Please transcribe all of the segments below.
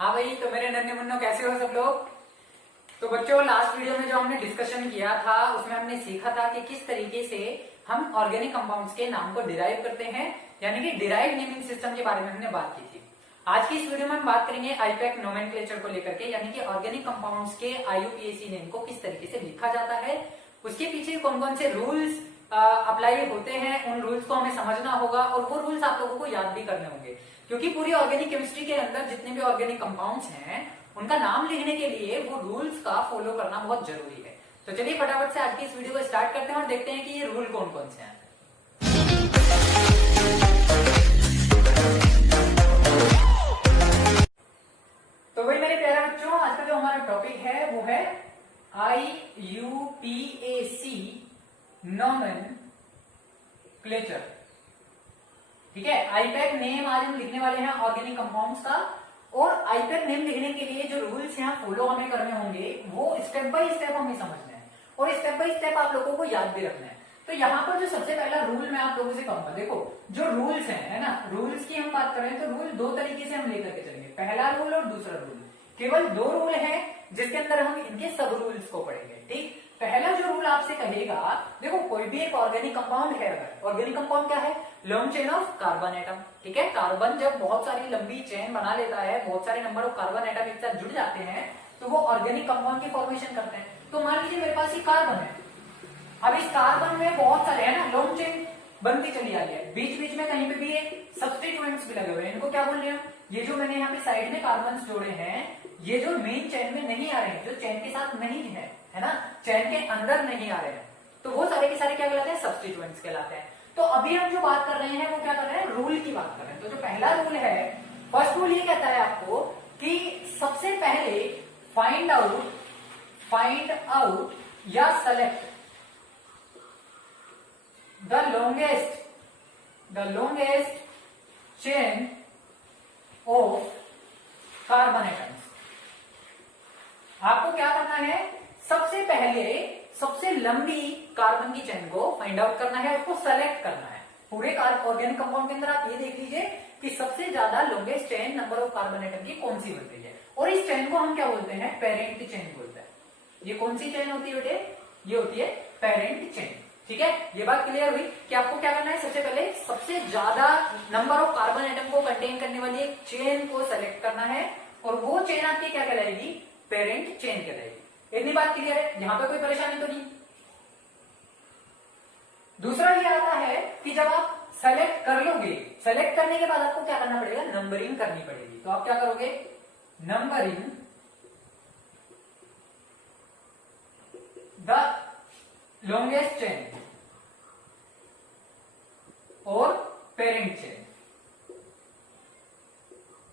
हाँ भाई, तो मेरे नन्हे मुन्नो कैसे हो सब लोग। तो बच्चों, लास्ट वीडियो में जो हमने डिस्कशन किया था उसमें हमने सीखा था कि किस तरीके से हम ऑर्गेनिक कंपाउंड्स के नाम को डिराइव करते हैं, यानी कि डिराइव नेमिंग सिस्टम के बारे में हमने बात की थी। आज की इस वीडियो में हम बात करेंगे आईपैक नोमेनक्लेचर को लेकर के, यानी कि ऑर्गेनिक कंपाउंड्स के आईयूपीएसी नेम को किस तरीके से लिखा जाता है, उसके पीछे कौन कौन से रूल्स अप्लाई होते हैं, उन रूल्स को हमें समझना होगा और वो रूल्स आप लोगों को याद भी करने होंगे, क्योंकि पूरी ऑर्गेनिक केमिस्ट्री के अंदर जितने भी ऑर्गेनिक कंपाउंड्स हैं उनका नाम लिखने के लिए वो रूल्स का फॉलो करना बहुत जरूरी है। तो चलिए फटाफट से आज की इस वीडियो को स्टार्ट करते हैं और देखते हैं कि ये रूल कौन कौन से हैं। तो वही मेरे प्यारे बच्चों, आज का जो हमारा टॉपिक है वो है आईयूपीएसी नोमेनक्लेचर। ठीक है, आईपैक नेम आज हम लिखने वाले हैं ऑर्गेनिक कंपाउंड्स का, और आईपैक नेम लिखने के लिए जो रूल्स यहाँ फॉलो हमें करने होंगे वो स्टेप बाय स्टेप हमें समझना है और स्टेप बाय स्टेप आप लोगों को याद भी रखना है। तो यहाँ पर जो सबसे पहला रूल मैं आप लोगों से कहूंगा, देखो जो रूल्स हैं, है ना, रूल्स की हम बात करें तो रूल दो तरीके से हम लेकर के चलेंगे, पहला रूल और दूसरा रूल। केवल दो रूल है जिसके अंदर हम इनके सब रूल्स को पढ़ेंगे। ठीक, पहला जो रूल आपसे कहेगा, देखो कोई भी एक ऑर्गेनिक कंपाउंड है, अगर ऑर्गेनिक कंपाउंड क्या है, long chain of carbon atom. ठीक है, कार्बन जब बहुत सारी लंबी चेन बना लेता है, बहुत सारे नंबर ऑफ कार्बन एटम एक साथ जुड़ जाते हैं तो वो ऑर्गेनिक कंपाउंड की फॉर्मेशन करते हैं। तो मान लीजिए मेरे पास ये कार्बन है, अब इस कार्बन में बहुत सारे, है ना, लॉन्ग चेन बनती चली आ रही है, बीच बीच में कहीं पे भी एक सब्स्टिट्यूएंट्स भी लगे हुए हैं। इनको क्या बोल रहे हैं, ये जो मैंने यहाँ पे साइड में कार्बन जोड़े हैं, ये जो मेन चेन में नहीं आ रहे हैं, जो चेन के साथ नहीं है ना, चेन के अंदर नहीं आ रहे हैं, तो वो सारे के सारे क्या कहलाते हैं, सब्स्टिट्यूएंट्स कहलाते हैं। तो अभी हम जो बात कर रहे हैं वो क्या कर रहे हैं, रूल की बात कर रहे हैं। तो जो पहला रूल है, फर्स्ट रूल ये कहता है आपको कि सबसे पहले फाइंड आउट या select the longest chain of carbon atoms। आपको क्या करना है, सबसे पहले सबसे लंबी कार्बन की चेन को फाइंड आउट करना है, उसको सेलेक्ट करना है। पूरे ऑर्गेनिक कंपाउंड के अंदर आप ये देख लीजिए कि सबसे ज्यादा longest chain number of carbon atom की कौन सी बन रही है, और इस चेन को हम क्या बोलते हैं, पेरेंट चेन बोलते हैं। ये कौन सी चेन होती है बेटे, ये होती है पेरेंट चेन। ठीक है, ये बात क्लियर हुई कि आपको क्या करना है, सबसे पहले सबसे ज्यादा नंबर ऑफ कार्बन एटम को कंटेन करने वाली एक चेन को सेलेक्ट करना है, और वो चेन आपकी क्या कहलाएगी, पेरेंट चेन कहलाएगी। इतनी बात क्लियर है, यहां पे कोई परेशानी तो नहीं। दूसरा ये आता है कि जब आप सेलेक्ट कर लोगे, सेलेक्ट करने के बाद आपको क्या करना पड़ेगा, नंबरिंग करनी पड़ेगी। तो आप क्या करोगे, नंबरिंग द लॉन्गेस्ट चेन और पेरेंट चेन।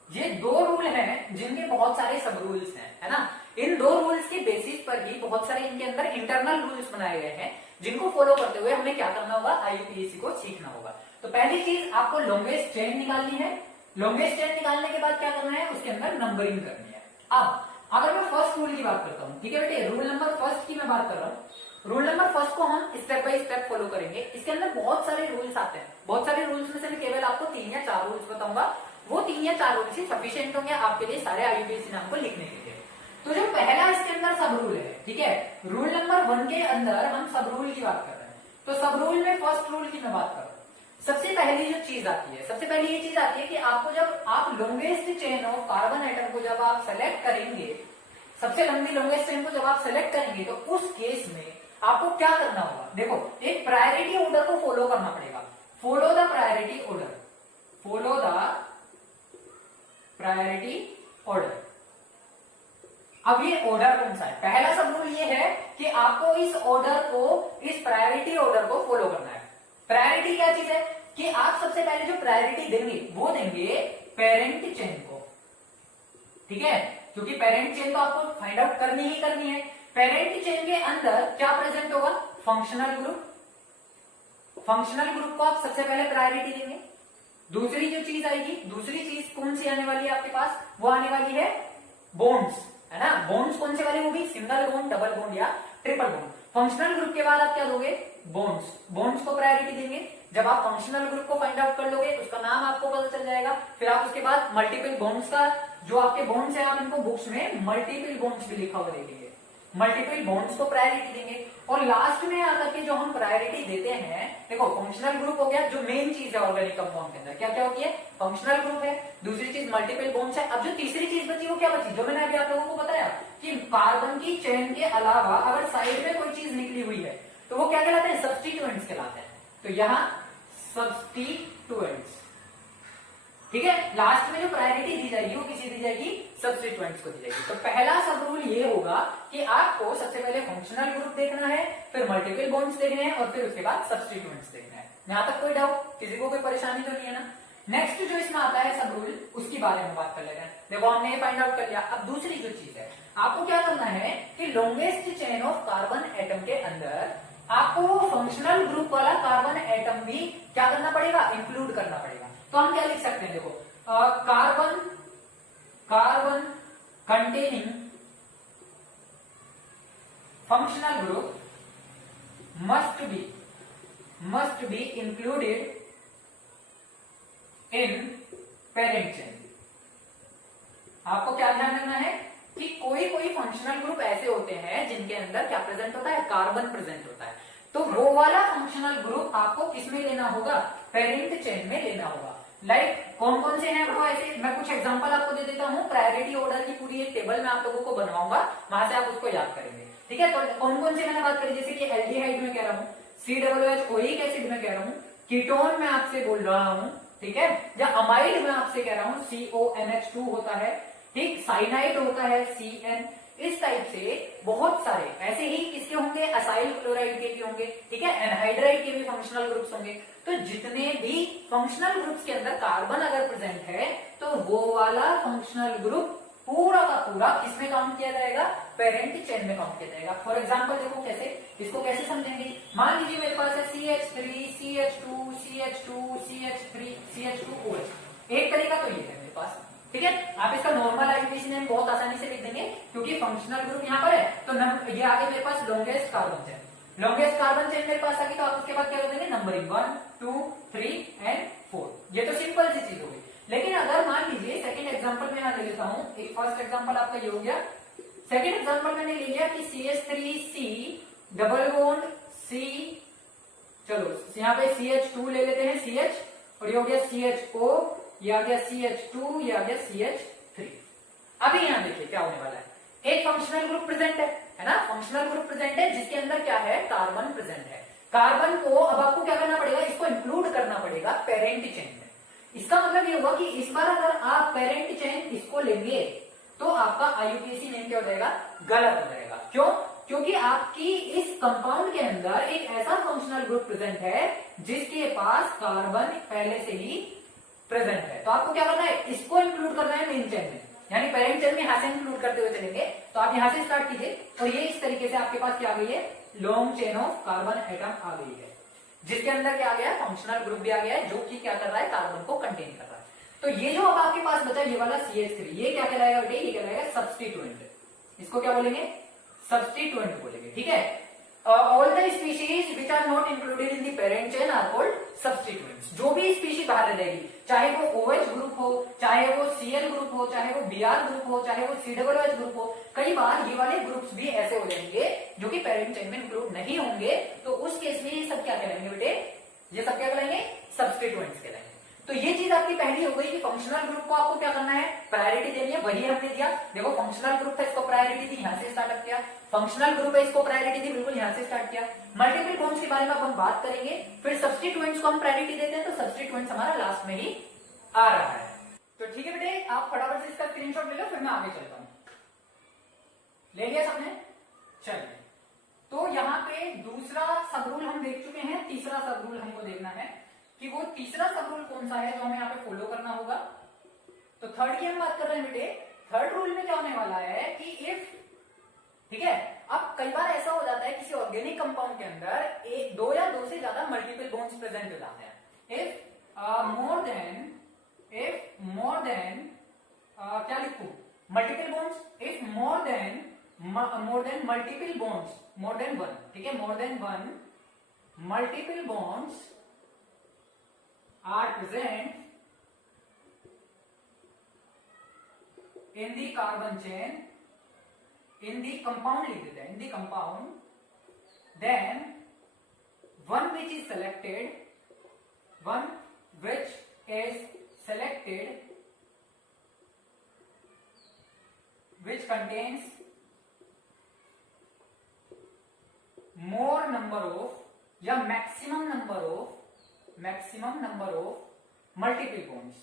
ये दो रूल हैं जिनके बहुत सारे सब रूल्स हैं, है ना। इन दो रूल्स के बेसिस पर ही बहुत सारे इनके अंदर इंटरनल रूल्स बनाए गए हैं, जिनको फॉलो करते हुए हमें क्या करना होगा, आईयूपीएसी को सीखना होगा। तो पहली चीज आपको लॉन्गेस्ट चेन निकालनी है। लॉन्गेस्ट चेन निकालने के बाद क्या करना है, उसके अंदर नंबरिंग करनी है। अब अगर मैं फर्स्ट रूल की बात करता हूं, ठीक है बेटे, रूल नंबर फर्स्ट की मैं बात कर रहा हूं। रूल नंबर फर्स्ट को हम स्टेप बाय स्टेप फॉलो करेंगे। इसके अंदर बहुत सारे रूल्स आते हैं, बहुत सारे रूल्स में से मैं केवल आपको 3 या 4 रूल्स बताऊंगा। वो 3 या 4 रूल्स ही सफिशिएंट होंगे आपके लिए सारे आईयूपीएसी नाम को लिखने के लिए। तो जो पहला इसके अंदर सब रूल है, ठीक है, रूल नंबर 1 के अंदर हम सब रूल की बात कर रहे हैं। तो सब रूल में फर्स्ट रूल की मैं बात कर रहा हूं। सबसे पहली जो चीज आती है, सबसे पहले ये चीज आती है कि आपको जब आप longest chain of carbon atom को जब आप सेलेक्ट करेंगे, सबसे लंबी लॉन्गेस्ट चेन को जब आप सेलेक्ट करेंगे, तो उस केस में आपको क्या करना होगा, देखो एक प्रायोरिटी ऑर्डर को फॉलो करना पड़ेगा। Follow the priority order, follow the priority order. अब ये ऑर्डर कौन सा है, पहला सब रूल ये है कि आपको इस ऑर्डर को, इस प्रायोरिटी ऑर्डर को फॉलो करना है। प्रायोरिटी क्या चीज है कि आप सबसे पहले जो प्रायोरिटी देंगे वो देंगे पेरेंट चेन को। ठीक है, क्योंकि पेरेंट चेन तो आपको फाइंड आउट करनी ही करनी है। पेरेंट चेन के अंदर क्या प्रेजेंट होगा, फंक्शनल ग्रुप। फंक्शनल ग्रुप को आप सबसे पहले प्रायोरिटी देंगे। दूसरी जो चीज आएगी, दूसरी चीज कौन सी आने वाली है आपके पास, वो आने वाली है बॉन्ड्स, है ना। बॉन्ड्स कौन से वाली होगी, सिंगल बॉन्ड, डबल बॉन्ड या ट्रिपल बॉन्ड। फंक्शनल ग्रुप के बाद आप क्या दोगे, बॉन्ड्स। बॉन्ड्स को प्रायोरिटी देंगे। जब आप फंक्शनल ग्रुप को फाइंड आउट कर लोगे उसका नाम आपको पता चल जाएगा, फिर आप उसके बाद मल्टीपल बॉन्ड्स का, जो आपके बॉन्ड्स है आप इनको बुक्स में मल्टीपल बॉन्ड्स भी लिखा हुआ देखेंगे, मल्टीपल बॉन्ड्स को प्रायोरिटी देंगे। और लास्ट में आकर के जो हम प्रायोरिटी देते हैं, देखो फंक्शनल ग्रुप हो गया, जो मेन चीज है ऑर्गेनिक कंपाउंड के अंदर क्या क्या होती है, फंक्शनल ग्रुप है, दूसरी चीज मल्टीपल बॉन्ड्स है। अब जो तीसरी चीज बची वो क्या बची, जो मैंने अभी आप लोगों को बताया कि कार्बन की चेन के अलावा अगर साइड में कोई चीज निकली हुई है तो वो क्या कहलाते हैं, सब्स्टिट्यूएंट्स कहलाते हैं। तो यहां सब्स्टिट्यूएंट्स, ठीक है, लास्ट में जो प्रायोरिटी दी जाएगी वो किसी दी जाएगी, सब्स्टिट्यूएंट्स को दी जाएगी। तो पहला सब रूल ये होगा कि आपको सबसे पहले फंक्शनल ग्रुप देखना है, फिर मल्टीपल बॉन्ड्स देखने हैं और फिर उसके बाद सब्स्टिट्यूएंट्स देखना है। यहां तक कोई डाउट, किसी को कोई परेशानी तो नहीं है ना। नेक्स्ट जो इसमें आता है सब रूल, उसके बारे में बात कर लेते हैं। देखो हमने ये फाइंड आउट कर लिया। अब दूसरी जो चीज है आपको क्या करना है कि longest chain of carbon atom के अंदर आपको फंक्शनल ग्रुप वाला कार्बन एटम भी क्या करना पड़ेगा, इंक्लूड करना पड़ेगा। तो हम क्या लिख सकते हैं, देखो carbon containing functional group must be included in parent chain. आपको क्या ध्यान रखना है कि कोई कोई फंक्शनल ग्रुप ऐसे होते हैं जिनके अंदर क्या प्रेजेंट होता है, कार्बन प्रेजेंट होता है। तो वो वाला फंक्शनल ग्रुप आपको किसमें लेना होगा, पेरेंट चेन में लेना होगा। लाइक कौन कौन से हैं वो ऐसे, मैं कुछ एग्जांपल आपको दे देता हूं। प्रायोरिटी ऑर्डर की पूरी एक टेबल मैं आप लोगों को बनवाऊंगा, वहां से आप उसको याद करेंगे, ठीक है। तो कौन कौन से मैंने बात करी, जैसे कि एल्डिहाइड में कह रहा हूं, COOH एसिड में कह रहा हूं, कीटोन में आपसे बोल रहा हूं, ठीक है, या अमाइड में आपसे कह रहा हूं CONH2 होता है, ठीक, साइनाइड होता है CN। इस टाइप से बहुत सारे ऐसे ही किसके होंगे, असाइल क्लोराइड के भी होंगे, ठीक है, एनहाइड्राइड के भी फंक्शनल ग्रुप्स होंगे। तो जितने भी फंक्शनल ग्रुप्स के अंदर कार्बन अगर प्रेजेंट है तो वो वाला फंक्शनल ग्रुप पूरा का पूरा किसमें काउंट किया जाएगा, पेरेंट चेन में काउंट किया जाएगा। फॉर एग्जाम्पल देखो कैसे, इसको कैसे समझेंगे। मान लीजिए मेरे पास है CH3 CH2 CH2 CH3 CH2OH। एक तरीका तो ये है मेरे पास, ठीक है। आप इसका नॉर्मल आईयूपीएसी नेम बहुत आसानी से लिख देंगे क्योंकि फंक्शनल ग्रुप यहाँ पर है। तो ये आगे मेरे पास longest carbon chain, longest carbon chain मेरे पास आ गई, तो आप उसके बाद क्या कर देंगे, नंबरिंग 1 2 3 एंड 4। ये तो सिंपल सी चीज होगी। लेकिन अगर मान लीजिए सेकंड एग्जांपल में यहाँ ले लेता हूँ, एक फर्स्ट एग्जांपल आपका ये हो गया, सेकंड एग्जांपल मैंने ले लिया कि CH3C डबल बॉन्ड C, चलो यहाँ पे CH2 ले लेते हैं CH, और ये हो गया CHO, ये आ गया CH2, ये आ गया CH3। अभी यहाँ देखिए क्या होने वाला है, एक फंक्शनल ग्रुप प्रेजेंट है ना, फंक्शनल ग्रुप प्रेजेंट है जिसके अंदर क्या है, कार्बन प्रेजेंट है। कार्बन को अब आपको क्या करना पड़ेगा, इसको इंक्लूड करना पड़ेगा पेरेंट चेन में। इसका मतलब ये हुआ कि इस बार अगर आप पेरेंट चेन इसको लेंगे तो आपका आईयूपीएसी नेम क्या हो जाएगा, गलत हो जाएगा। क्यों, क्योंकि आपकी इस कंपाउंड के अंदर एक ऐसा फंक्शनल ग्रुप प्रेजेंट है जिसके पास कार्बन पहले से ही प्रेजेंट है। तो आपको क्या करना है, इसको इंक्लूड करना है मेन चेन में, यानी पेरेंट चेन में यहां से इंक्लूड करते हुए चलेंगे। तो आप यहां से स्टार्ट कीजिए और ये इस तरीके से आपके पास क्या आ गई है, long chain of carbon atom आ गई है, जिसके अंदर क्या आ गया है, फंक्शनल ग्रुप भी आ गया है जो कि क्या कर रहा है, कार्बन को कंटेन कर रहा है। तो ये जो अब आपके पास बचा ये वाला CH3, ये क्या कहलाएगा बेटे, ये कहलाएगा सब्स्टिट्यूएंट। इसको क्या बोलेंगे, सब्स्टिट्यूएंट बोलेंगे, ठीक है। All the species which are not included in the parent chain are called substituents. जो भी स्पीशीज बाहर रह जाएगी, चाहे वो OH ग्रुप हो, चाहे वो Cl ग्रुप हो, चाहे वो Br ग्रुप हो, चाहे वो COOH ग्रुप हो, कई बार ये वाले ग्रुप्स भी ऐसे हो जाएंगे जो कि पेरेंट चेन में इंक्लूड नहीं होंगे। तो उस केस में ये सब क्या कहलाएंगे बेटे, ये सब क्या कहलाएंगे, सब्स्टिट्यूएंट्स कहलाएंगे। तो ये चीज आपकी पहली हो गई कि फंक्शनल ग्रुप को आपको क्या करना है, प्रायोरिटी देनी है, वही हमने दिया। देखो फंक्शनल ग्रुप था, इसको प्रायोरिटी दी, यहां से स्टार्ट किया। फंक्शनल ग्रुप है, इसको प्रायोरिटी दी, बिल्कुल यहां से स्टार्ट किया। मल्टीपल बॉन्ड्स के बारे में अब हम बात करेंगे, फिर सब्स्टिट्यूएंट्स को हम प्रायोरिटी देते हैं, तो सब्स्टिट्यूएंट्स हमारा लास्ट में ही आ रहा है। तो ठीक है बेटे, आप फटाफट से इसका स्क्रीनशॉट ले लो, फिर मैं आगे चलता हूं। ले लिया सबने, चलिए। तो यहाँ पे दूसरा सब रूल हम देख चुके हैं, तीसरा सब रूल हमको देखना है कि वो तीसरा सब रूल कौन सा है जो हमें यहाँ पे फॉलो करना होगा। तो थर्ड की हम बात कर रहे हैं बेटे। थर्ड रूल में क्या होने वाला है कि इफ, ठीक है, अब कई बार ऐसा हो जाता है किसी ऑर्गेनिक कंपाउंड के अंदर एक, दो या दो से ज्यादा मल्टीपल बॉन्ड्स प्रेजेंट हो जाते हैं। इफ मोर देन क्या लिखूं, multiple bonds, if more then multiple bonds, more than one, ठीक है, मोर than one multiple bonds are present in the carbon chain, in the compound लिख देते हैं, in the compound, then one which is selected which contains more number of या maximum number of multiple bonds.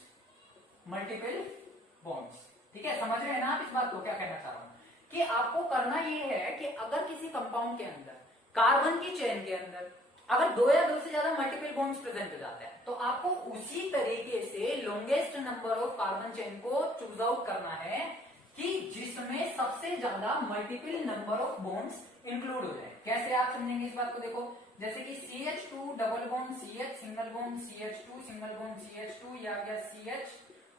ठीक है, समझ रहे हैं ना आप इस बात को? क्या कहना चाह रहा हूं कि आपको करना ये है कि अगर किसी कंपाउंड के अंदर, कार्बन की चेन के अंदर अगर दो या दो से ज्यादा मल्टीपल बॉन्ड्स प्रेजेंट हो जाते हैं, तो आपको उसी तरीके से longest number of carbon chain को चूज आउट करना है कि जिसमें सबसे ज्यादा multiple number of bonds include हो जाए. कैसे आप समझेंगे इस बात को? देखो, जैसे कि CH2 double bond CH single bond CH2 single bond CH2, ये आ गया CH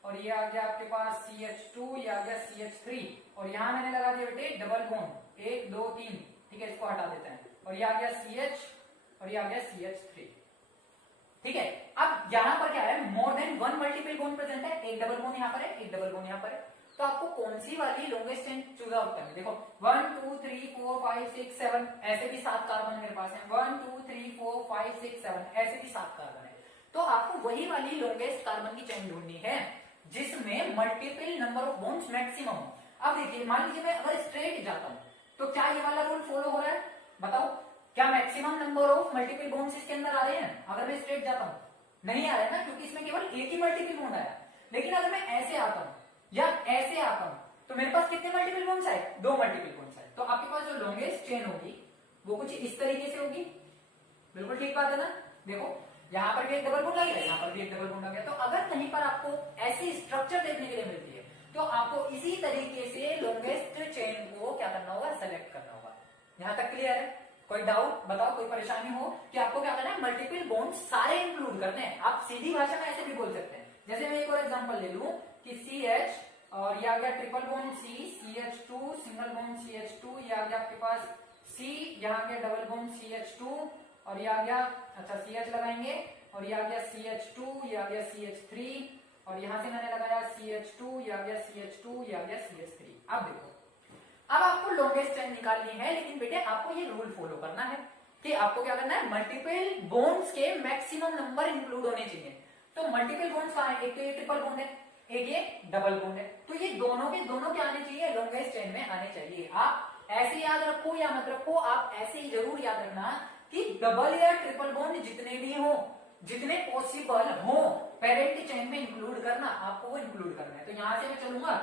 और ये आ गया आपके पास CH2, ये आ गया CH3 और यहां मैंने लगा दिया बेटे डबल बॉन्ड 1 2 3. ठीक है, इसको हटा देते हैं और ये आ गया CH और ये आ गया CH3. ठीक है, अब यहां पर क्या है, मोर than one multiple bond present है. एक डबल बॉन्ड यहां पर है, एक डबल बॉन्ड यहां पर है. तो आपको कौन सी वाली लॉन्गेस्ट चेन चूज आउट करनी है? देखो 1 2 3 4 5 6 7 ऐसे भी 7 कार्बन मेरे पास है. 1 2 3 4 5 6 7 ऐसे भी 7 कार्बन है. तो आपको वही वाली लॉन्गेस्ट कार्बन की चेन ढूंढनी है जिसमें multiple number of bonds maximum हो. अब देखिए, मान लीजिए मैं अगर स्ट्रेट जाता हूं तो क्या ये वाला रूल फॉलो हो रहा है? बताओ, क्या maximum number of multiple bonds इसके अंदर आ रहे हैं? अगर मैं स्ट्रेट जाता हूं नहीं आ रहा है ना, क्योंकि इसमें केवल एक ही मल्टीपल बॉन्ड आया. लेकिन अगर मैं ऐसे आता हूं या ऐसे आता हूं तो मेरे पास कितने मल्टीपल बॉन्ड्स आए? 2 मल्टीपल बॉन्ड्स आए. तो आपके पास जो लॉन्गेस्ट चेन होगी वो कुछ इस तरीके से होगी. बिल्कुल ठीक बात है ना? देखो, यहां पर भी एक डबल बॉन्ड आ गया, यहां पर भी एक डबल बॉन्ड आ गया. तो अगर कहीं पर आपको ऐसी स्ट्रक्चर देखने के लिए मिलती है तो आपको इसी तरीके से लॉन्गेस्ट चेन को क्या करना होगा? सेलेक्ट करना होगा. यहां तक क्लियर है? कोई डाउट बताओ, कोई परेशानी हो कि आपको क्या करना है? मल्टीपल बॉन्ड सारे इंक्लूड करने हैं. आप सीधी भाषा में ऐसे भी बोल सकते हैं. जैसे मैं एक और एग्जांपल ले लूं कि CH और ये आ गया triple bond C, CH2 single bond CH2, ये आ गया आपके पास C, यहाँ आ गया डबल बॉन्ड CH2 और ये आ गया, अच्छा CH लगाएंगे और ये आ गया CH2, ये आ गया CH3 और यहां से मैंने लगाया CH2, ये आ गया CH2, ये आ गया CH3. अब देखो, अब आपको लॉन्गेस्ट चेन निकालनी है, लेकिन बेटे आपको ये रूल फॉलो करना है कि आपको क्या करना है? मल्टीपल बॉन्ड्स के मैक्सिमम नंबर इंक्लूड होने चाहिए. तो मल्टीपल बॉन्ड्स कहां है? एक तो ये ट्रिपल बॉन्ड है, एक ये डबल बॉन्ड है. तो ये दोनों के दोनों क्या आने चाहिए? लॉन्गेस्ट चेन में आने चाहिए. आप ऐसे याद रखो या मत रखो, आप ऐसे ही जरूर याद रखना कि डबल या ट्रिपल बॉन्ड जितने भी हो, जितने पॉसिबल हो, पेरेंट चेन में इंक्लूड करना, आपको वो इंक्लूड करना है. तो यहां से मैं चलूंगा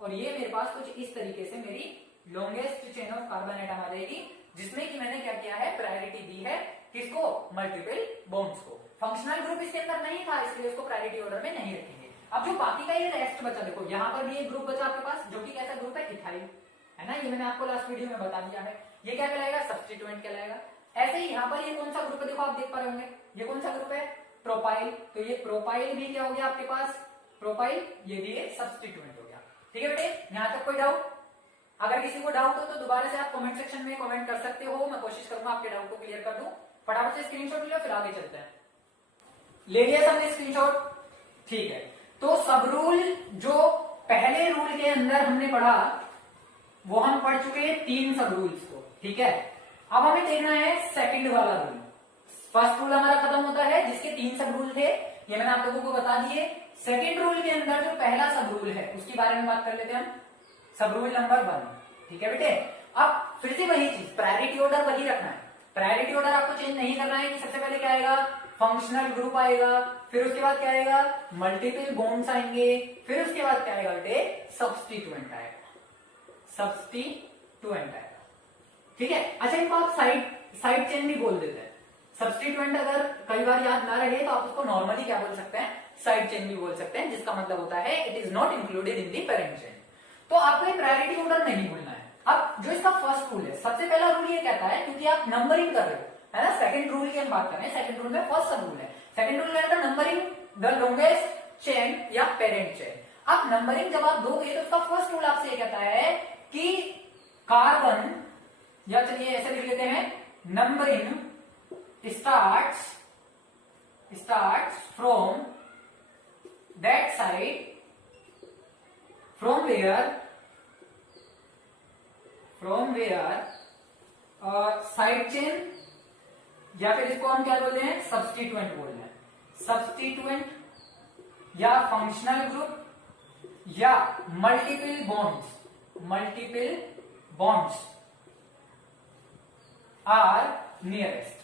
और ये मेरे पास कुछ इस तरीके से मेरी longest chain of carbon atom आ जाएगी, जिसमें कि मैंने क्या किया है? प्रायोरिटी दी है किसको? मल्टीपल बॉन्ड्स को. फंक्शनल ग्रुप इसके अंदर नहीं था, इसलिए उसको प्रायोरिटी ऑर्डर में नहीं रखेंगे. अब जो बाकी का ये रेस्ट बचा, देखो यहाँ पर भी एक ग्रुप बचा आपके पास, जो कि कैसा ग्रुप है? इथाइल है ना. ये मैंने आपको लास्ट वीडियो में बता दिया है. ये क्या कहलाएगा? सब्स्टिट्यूएंट कहलाएगा. ऐसे ही यहाँ पर ये कौन सा ग्रुप है? देखो आप देख पा रहे होंगे, ये कौन सा ग्रुप है? प्रोपाइल. तो ये प्रोपाइल भी क्या हो गया आपके पास? प्रोपाइल. ये भी एक सब्स्टिट्यूएंट हो गया. ठीक है बेटे, यहां तक कोई डाउट? अगर किसी को डाउट हो तो दोबारा से आप कमेंट सेक्शन में कमेंट कर सकते हो. मैं कोशिश करूंगा आपके डाउट को क्लियर कर दूं. फटाफट से स्क्रीनशॉट ले लो, फिर आगे चलते हैं. ले लिया सबने स्क्रीनशॉट? ठीक है. तो सब रूल जो पहले रूल के अंदर हमने पढ़ा वो हम पढ़ चुके हैं 3 सब रूल्स को. ठीक है, अब हमें देखना है सेकंड वाला रूल. फर्स्ट रूल हमारा खत्म होता है जिसके 3 सब रूल थे, ये मैंने आप लोगों को बता दिए. सेकंड रूल के अंदर जो पहला सब रूल है उसके बारे में बात कर लेते हैं हम. सब रूल नंबर 1. ठीक है बेटे, अब फिर से वही चीज, प्रायोरिटी ऑर्डर वही रखना है. प्रायोरिटी ऑर्डर आपको चेंज नहीं करना है कि सबसे पहले क्या आएगा? फंक्शनल ग्रुप आएगा, फिर उसके बाद क्या आएगा? मल्टीपल बॉन्ड्स आएंगे, फिर उसके बाद क्या आएगा बेटे? सब्स्टिट्यूएंट आएगा. सब्स्टिट्यूएंट आएगा. ठीक है. अच्छा, इनको आप साइड चेन भी बोल देते हैं. सब्स्टिट्यूएंट अगर कई बार याद ना रहे तो आप उसको नॉर्मली क्या बोल सकते हैं? साइड चेन भी बोल सकते हैं, जिसका मतलब होता है it is not included in the parent chain. तो आपको प्रायोरिटी ऑर्डर नहीं भूलना है. अब जो इसका फर्स्ट रूल है, सबसे पहला रूल ये कहता है, क्योंकि आप नंबरिंग कर रहे हो है ना. सेकंड रूल की हम बात कर रहे हैं. सेकंड रूल में फर्स्ट सब रूल है. सेकंड रूल कहता है नंबरिंग द लॉन्गेस्ट चेन या पेरेंट चेन. अब नंबरिंग जब आप दोगे तो उसका फर्स्ट रूल आपसे ये कहता है कि कार्बन, या चलिए ऐसे लिख लेते हैं, numbering starts starts from that side from where side chain या फिर इसको हम क्या बोलते हैं, सब्स्टिट्यूएंट बोल रहे हैं, सब्स्टिट्यूएंट या फंक्शनल ग्रुप या मल्टीपल बॉन्ड्स आर नियरेस्ट।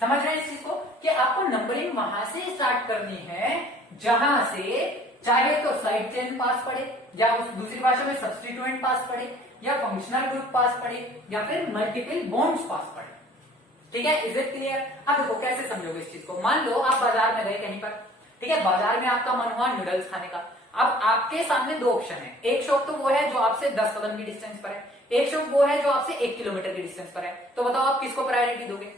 समझ रहे हैं इस चीज को कि आपको नंबरिंग वहां से स्टार्ट करनी है जहां से चाहे तो साइड चेन पास पड़े या उस दूसरी भाषा में सब्स्टिट्यूएंट पास पड़े या फंक्शनल ग्रुप पास पड़े या फिर मल्टीपल बॉन्ड्स पास पड़े। ठीक है, इज इट क्लियर? अब देखो कैसे समझोगे इस चीज को। मान लो आप बाजार में गए कहीं पर, ठीक है, बाजार में आपका मन हुआ नूडल्स खाने का। अब आपके सामने दो ऑप्शन है, एक शॉप तो वो है जो आपसे 10 कदम की डिस्टेंस पर है, एक शॉप वो है जो आपसे 1 किलोमीटर की डिस्टेंस पर है। तो बताओ आप किसको प्रायोरिटी दोगे?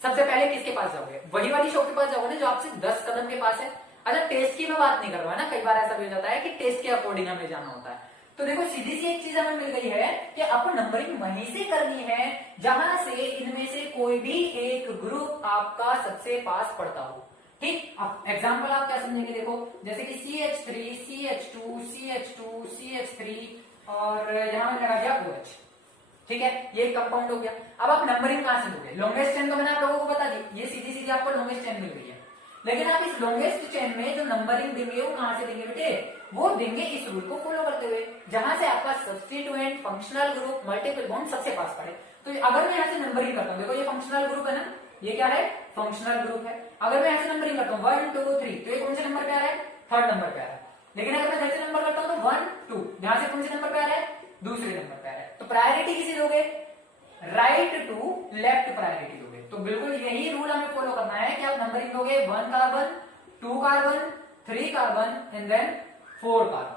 सबसे पहले किसके पास जाओगे? वही वाली शॉप के पास जाओगे ना जो आपसे 10 कदम के पास है। अच्छा, टेस्ट की मैं बात नहीं कर रहा ना, कई बार ऐसा भी हो जाता है कि टेस्ट के अकॉर्डिंग हमें जाना होता है। तो देखो सीधी सी एक चीज हमें मिल गई है कि आपको नंबरिंग वहीं से करनी है जहां से इनमें से कोई भी एक ग्रुप आपका सबसे पास पड़ता हो। ठीक, अब एग्जांपल आप क्या समझेंगे, देखो जैसे कि CH3, CH2, CH2, CH3 और यहां मैंने लगा दिया OH। ठीक है, ये कंपाउंड हो गया। अब आप नंबरिंग कहां से दोगे? लॉन्गेस्ट चेन तो मैंने आप लोगों को बता दी, ये सीधी सीधी आपको लॉन्गेस्ट चेन मिल गई है। लेकिन आप इस लॉन्गेस्ट चेन में जो नंबरिंग देंगे वो कहां से देंगे बेटे? वो देंगे इस रूल को फॉलो करते हुए जहां से आपका substituent, functional group, multiple bond सबसे पास पड़े। तो अगर मैं यहां से नंबरिंग करता हूं, देखो ये फंक्शनल ग्रुप है ना, ये क्या है? फंक्शनल ग्रुप है। अगर मैं ऐसे नंबरिंग करता हूँ 1 2 3, तो ये कौन से नंबर पे आ रहा है? थर्ड नंबर पे आ रहा है। लेकिन अगर मैं ऐसे नंबर करता हूँ तो 1 2, यहां से कौन से नंबर पे आ रहा है? दूसरे नंबर पे आ रहा है। तो प्रायोरिटी किसे दोगे? राइट टू लेफ्ट प्रायोरिटी दोगे। तो बिल्कुल यही रूल हमें फॉलो करना है कि आप नंबरिंग दोगे 1 carbon, 2 carbon, 3 carbon and then 4 carbon.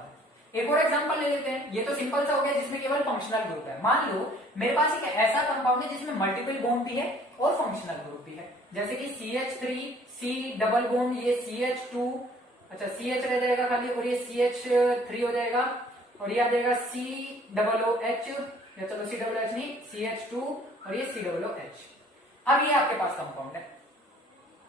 एक और एग्जांपल ले लेते हैं, ये तो सिंपल सा हो गया जिसमें केवल फंक्शनल ग्रुप है। मान लो मेरे पास एक ऐसा कंपाउंड है जिसमें मल्टीपल बॉन्ड भी है और फंक्शनल ग्रुप भी है, जैसे कि CH3, C डबल बॉन्ड, ये CH2, अच्छा CH रह जाएगा खाली और ये CH3 हो जाएगा और ये आ जाएगा COOH, या चलो COOH नहीं, CH2 और ये COOH। अब ये आपके पास कंपाउंड है,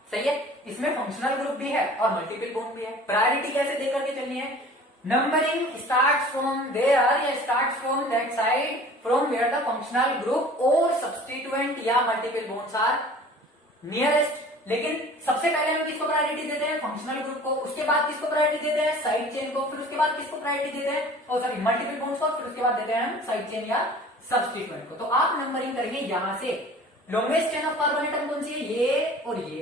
सही है, इसमें फंक्शनल ग्रुप भी है और मल्टीपल बॉन्ड भी है। प्रायोरिटी कैसे देकर के चलनी है? नंबरिंग स्टार्ट्स फ्रॉम देयर या starts from that side from where the functional group और सब्स्टिट्यूएंट या मल्टीपल बॉन्ड्स आर नियरेस्ट। लेकिन सबसे पहले हम किसको प्रायोरिटी देते हैं? फंक्शनल ग्रुप को। उसके बाद किसको प्रायोरिटी देते हैं? साइड चेन को। फिर उसके बाद किसको प्रायोरिटी देते हैं? और सॉरी मल्टीपल बॉन्ड्स को। फिर उसके बाद देते हैं हम साइड चेन या सब्स्टिट्यूएंट को। तो आप नंबरिंग करेंगे यहां से। Longest chain of carbon atom कौन सी है? ये और ये।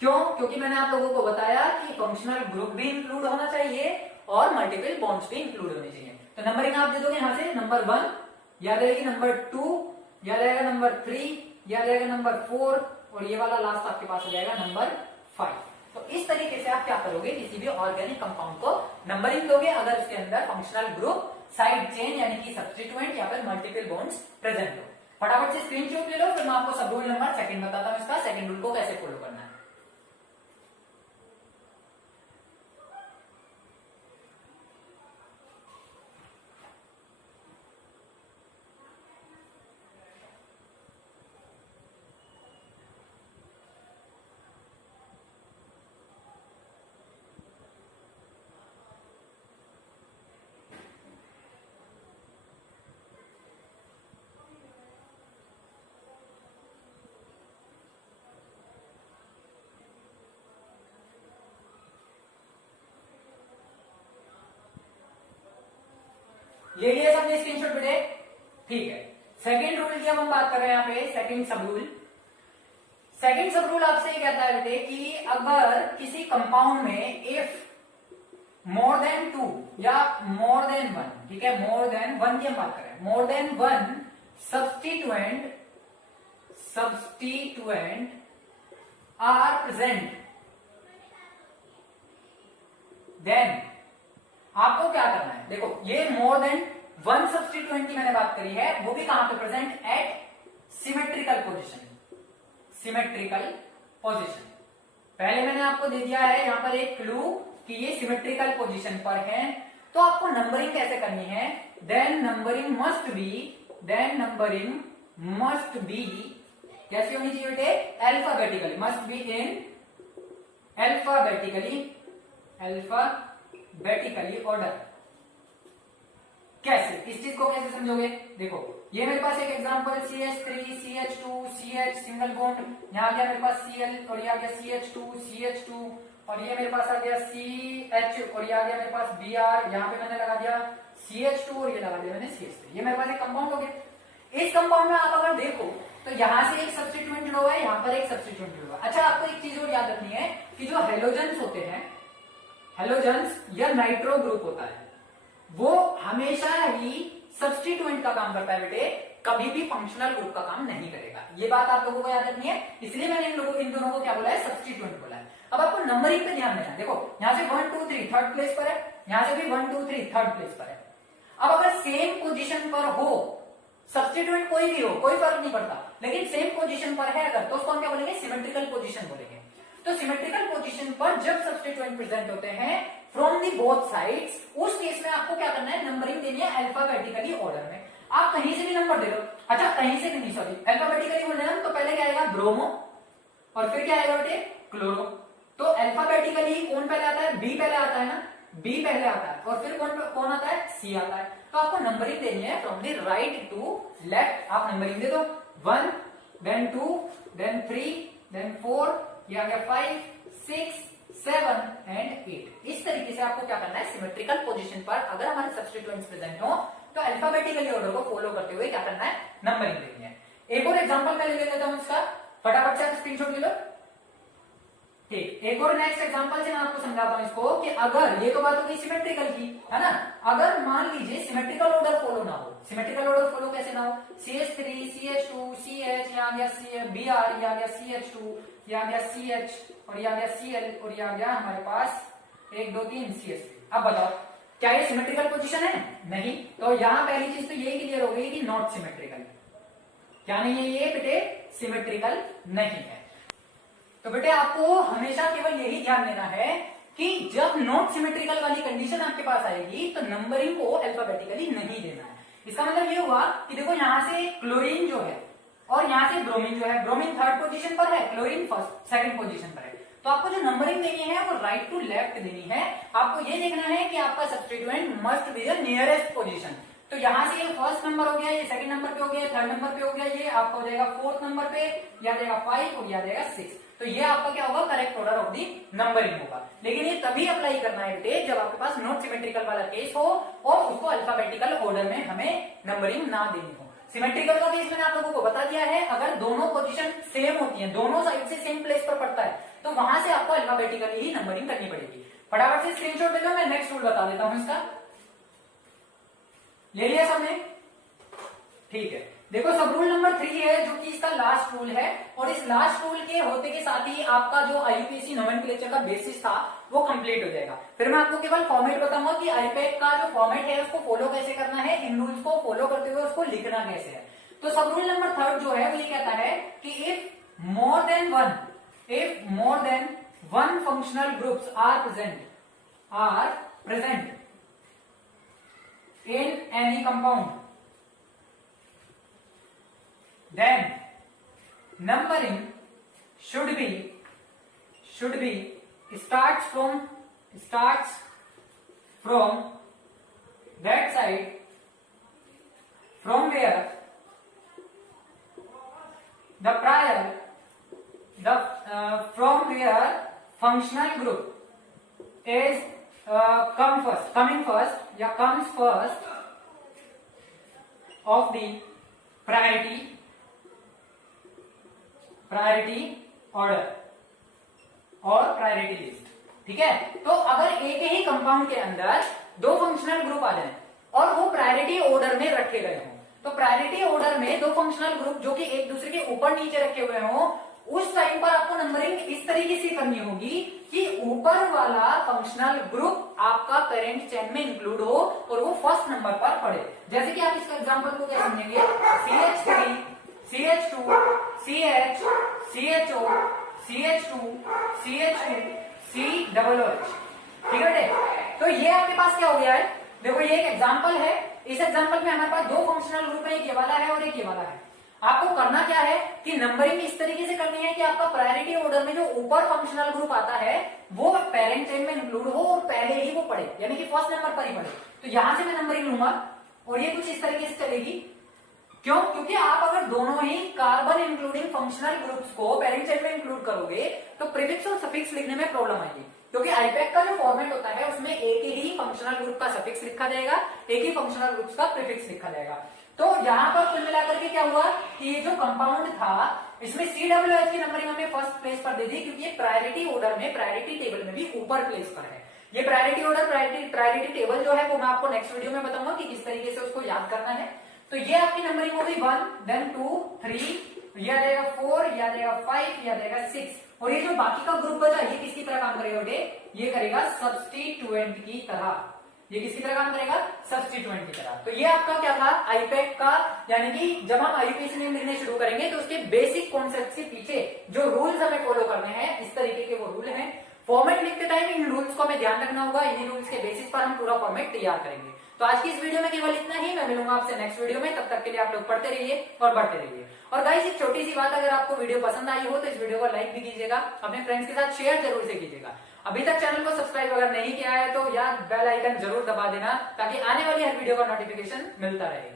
क्यों? क्योंकि मैंने आप लोगों को बताया कि फंक्शनल ग्रुप भी इंक्लूड होना चाहिए और मल्टीपल बॉन्ड्स भी इंक्लूड होने चाहिए। तो नंबरिंग आप दे दोगे यहां से, नंबर 1 याद रहेगी, नंबर 2 याद रहेगा, नंबर 3 याद रहेगा, नंबर 4 और ये वाला लास्ट आपके पास हो जाएगा नंबर 5। तो इस तरीके से आप क्या करोगे? किसी भी ऑर्गेनिक कंपाउंड को नंबरिंग दोगे अगर उसके अंदर फंक्शनल ग्रुप, साइड चेन यानी कि सब्स्टिट्यूएंट या फिर मल्टीपल बॉन्ड्स प्रेजेंट हो। फटाफट से स्क्रीनशॉट ले लो, फिर मैं आपको सब रूल नंबर सेकंड बताता हूं, इसका सेकंड रूल को कैसे फॉलो करना है। ले लिया सबने स्क्रीनशॉट बेटे? ठीक है, सेकंड रूल की हम बात कर रहे हैं यहाँ पे, सेकंड सब रूल। सेकंड सब रूल आपसे ये कहता है बेटे कि अगर किसी कंपाउंड में इफ मोर देन 2 या मोर देन 1, ठीक है, मोर देन 1 की हम बात कर रहे हैं, more than 1 substituent are present, then आपको क्या करना है? देखो ये मोर देन 1 सब्स्टिट्यूएंट की मैंने बात करी है, वो भी कहां पे present? At symmetrical position. Symmetrical position पहले मैंने आपको दे दिया है यहां पर एक क्लू कि ये सिमेट्रिकल पोजीशन पर है। तो आपको नंबरिंग कैसे करनी है? देन नंबरिंग मस्ट बी कैसी होनी चाहिए बेटे? Alphabetically, must be in alphabetically order. कैसे, इस चीज को कैसे समझोगे? देखो ये मेरे पास एक example CH3 CH2 CH single bond, यहाँ आ गया मेरे पास Cl और ये आ गया CH2 CH2 और ये मेरे पास आ गया CH और ये आ गया मेरे पास Br, यहाँ पे मैंने लगा दिया CH2 और ये लगा दिया मैंने CH3। ये मेरे पास एक कंपाउंड हो गया। इस कंपाउंड में आप अगर देखो तो यहाँ से एक सब्स्टिट्यूएंट जुड़ा हुआ है, यहाँ पर एक सब्स्टिट्यूएंट जुड़ा हुआ है। अच्छा आपको एक चीज और याद रखनी है कि जो हेलोजेंस होते हैं, हेलोजेंस या नाइट्रो ग्रुप होता है, वो हमेशा ही सब्स्टिट्यूएंट का काम करता है बेटे, कभी भी फंक्शनल ग्रुप का काम नहीं करेगा। ये बात आप लोगों को याद रखनी है, इसलिए मैंने इन दोनों को क्या बोला है? सब्स्टिट्यूएंट बोला है। अब आपको नंबरिंग पे ध्यान देना है। देखो यहां से 1 2 3 थर्ड प्लेस पर है, यहां से भी 1 2 3 थर्ड प्लेस पर है। अब अगर सेम पोजीशन पर हो, सब्स्टिट्यूएंट कोई भी हो, कोई फर्क नहीं पड़ता, लेकिन सेम पोजीशन पर है अगर, तो उसको हम क्या बोलेंगे? सिमेट्रिकल पोजीशन बोलेंगे। तो सिमेट्रिकल पोजीशन पर जब सब्स्टिट्यूएंट प्रेजेंट होते हैं फ्रॉम दी बोथ साइड्स, उस केस में आपको क्या करना है? नंबरिंग देनी है अल्फाबेटिकली ऑर्डर में। आप कहीं से भी नंबर दे दो। अच्छा कहीं से भी नहीं, सॉरी, अल्फाबेटिकली बोल रहे हैं तो पहले क्या आएगा? ब्रोमो, और फिर क्या आएगा बेटे? क्लोरो। तो अल्फाबेटिकली कौन पहले आता है? बी पहले आता है ना, बी पहले आता है, और फिर कौन आता है? सी आता है। तो आपको नंबरिंग देनी है from the right to left. आप नंबरिंग दे दो, 1 देन 2 देन 3 देन 4, ये आ गया 5 6 7 एंड 8। इस तरीके से आपको क्या करना है? सिमेट्रिकल पोजीशन पर अगर हमारे सब्स्टिट्यूएंट्स प्रेजेंट हो तो अल्फाबेटिकली ऑर्डर को फॉलो करते हुए क्या करना है? नंबरिंग देनी है। एक और एग्जांपल मैं ले लेता हूं इसका, फटाफट से स्क्रीनशॉट ले लो। ठीक, एक और नेक्स्ट एग्जांपल से मैं आपको समझाता हूं इसको कि अगर ये तो बात हो गई सिमेट्रिकल की, है ना। अगर मान लीजिए सिमेट्रिकल ऑर्डर फॉलो ना हो, सिमेट्रिकल ऑर्डर फॉलो कैसे ना हो? CH3 CH2 CH, यहाँ आ गया Br, ये आ गया CH2, ये आ गया CH और ये आ गया Cl और ये आ गया हमारे पास 1 2 3 CH3। अब बताओ क्या ये सिमेट्रिकल पोजीशन है? नहीं। तो यहां पहली चीज तो यही क्लियर हो गई कि नॉट सिमेट्रिकल। क्या नहीं है ये बेटे? सिमेट्रिकल नहीं है। तो बेटे आपको हमेशा केवल यही ध्यान देना है कि जब नॉट सिमेट्रिकल वाली कंडीशन आपके पास आएगी तो नंबरिंग को अल्फाबेटिकली नहीं देना है। इसका मतलब ये हुआ कि देखो यहां से क्लोरीन जो है और यहां से ब्रोमीन जो है, ब्रोमीन थर्ड पोजीशन पर है, क्लोरीन फर्स्ट सेकंड पोजीशन पर है। तो आपको जो नंबरिंग देनी है वो राइट टू लेफ्ट देनी है। आपको ये देखना है कि आपका substituent must be the nearest position. तो यहां से ये फर्स्ट नंबर हो गया, ये सेकंड नंबर पे हो गया, थर्ड नंबर पे हो गया, ये आपका हो जाएगा फोर्थ नंबर पे, या जाएगा 5 और या जाएगा 6। तो ये आपका क्या होगा? Correct order of the numbering होगा। लेकिन ये तभी अप्लाई करना है बेटे जब आपके पास नॉट सिमेट्रिकल वाला केस हो और उसको अल्फाबेटिकल ऑर्डर में हमें नंबरिंग ना देनी हो। सिमेट्रिकल का केस मैंने आप लोगों को बता दिया है, अगर दोनों पोजीशन सेम होती हैं, दोनों साइड से सेम प्लेस पर पड़ता है, तो वहां से आपको अल्फाबेटिकली ही नंबरिंग करनी पड़ेगी। फटाफट से स्क्रीनशॉट ले लो, मैं नेक्स्ट रूल बता देता हूं इसका। ले लिया सबने? ठीक है, देखो सब रूल नंबर 3 है जो कि इसका लास्ट रूल है, और इस लास्ट रूल के होते के साथ ही आपका जो आईयूपीएसी नोमेनक्लेचर का बेसिस था वो कंप्लीट हो जाएगा। फिर मैं आपको केवल फॉर्मेट बताऊंगा कि आईपैक का जो फॉर्मेट है उसको फॉलो कैसे करना है, इन रूल्स को फॉलो करते हुए उसको लिखना कैसे है। तो सब रूल नंबर 3 जो है वो ये कहता है कि if more than one functional groups are present in any compound, then numbering should be starts from that side from where from where functional group is comes first of the priority order और priority list. ठीक है, तो अगर एक ही compound के अंदर 2 functional group आ जाएं और वो प्रायोरिटी ऑर्डर में रखे गए हों, तो प्रायोरिटी ऑर्डर में 2 फंक्शनल ग्रुप जो कि एक दूसरे के ऊपर नीचे रखे हुए हों, उस टाइम पर आपको नंबरिंग इस तरीके से करनी होगी कि ऊपर वाला फंक्शनल ग्रुप आपका पेरेंट चेन में इंक्लूड हो और वो फर्स्ट नंबर पर पड़े। जैसे कि आप इसका एग्जांपल को क्या समझेंगे? CH3 CH2 CH CHO CH2 CH2 COOH। ठीक है बेटे, तो ये आपके पास क्या हो गया है? देखो ये एक एग्जांपल है, इस एग्जांपल में हमारे पास 2 फंक्शनल ग्रुप है, एक ये वाला है और एक ये वाला है। आपको करना क्या है कि नंबरिंग इस तरीके से करनी है कि आपका प्रायोरिटी ऑर्डर में जो ऊपर फंक्शनल ग्रुप आता है वो पेरेंट चेन में इंक्लूड हो और पहले ही वो पढ़े, यानी कि फर्स्ट नंबर पर ही पढ़े। तो यहां से मैं नंबरिंग लूंगा और ये कुछ इस तरीके से चलेगी। क्यों? क्योंकि आप अगर दोनों ही कार्बन इंक्लूडिंग फंक्शनल ग्रुप्स को पेरेंट चेन में इंक्लूड करोगे तो प्रीफिक्स और सफिक्स लिखने में प्रॉब्लम आएगी, क्योंकि आईपैक का जो फॉर्मेट होता है उसमें एक ही फंक्शनल ग्रुप का सफिक्स लिखा जाएगा, एक ही फंक्शनल ग्रुप का प्रीफिक्स लिखा जाएगा। तो यहां पर कुल मिलाकर के क्या हुआ कि ये जो कंपाउंड था इसमें COOH की नंबरिंग हमने फर्स्ट प्लेस पर दे दी, क्योंकि ये प्रायोरिटी ऑर्डर में, प्रायोरिटी टेबल में भी ऊपर प्लेस पर है। ये प्रायोरिटी ऑर्डर, प्रायोरिटी टेबल जो है वो मैं आपको नेक्स्ट वीडियो में बताऊंगा कि किस तरीके से उसको याद करना है। तो ये आपकी नंबरिंग होगी 1, देन 2, 3, ये आ जाएगा 4, ये आ जाएगा 5, ये आ जाएगा 6। और ये जो बाकी का ग्रुप बचा ये किसकी तरह काम करेगा बेटे? ये करेगा सब्स्टिट्यूएंट की तरह। ये किसकी तरह काम करेगा? सब्स्टिट्यूएंट की तरह। तो ये आपका क्या था आईपैक का, यानी कि जब हम आईयूपीएसी नेम लिखने शुरू करेंगे तो उसके बेसिक कॉन्सेप्ट के पीछे जो रूल्स हमें फॉलो करने हैं, इस तरीके के वो रूल हैं। फॉर्मेट लिखते टाइम इन रूल्स को हमें ध्यान रखना होगा, इन्हीं रूल्स के बेसिस पर हम पूरा फॉर्मेट तैयार करेंगे। तो आज की इस वीडियो में केवल इतना ही। मैं मिलूंगा आपसे नेक्स्ट वीडियो में, तब तक के लिए आप लोग पढ़ते रहिए और बढ़ते रहिए। और गाइस एक छोटी सी बात, अगर आपको वीडियो पसंद आई हो तो इस वीडियो को लाइक भी कीजिएगा, अपने फ्रेंड्स के साथ शेयर जरूर से कीजिएगा। अभी तक चैनल को सब्सक्राइब अगर नहीं किया है तो यार बेल आइकन जरूर दबा देना, ताकि आने वाली हर वीडियो का नोटिफिकेशन मिलता रहे।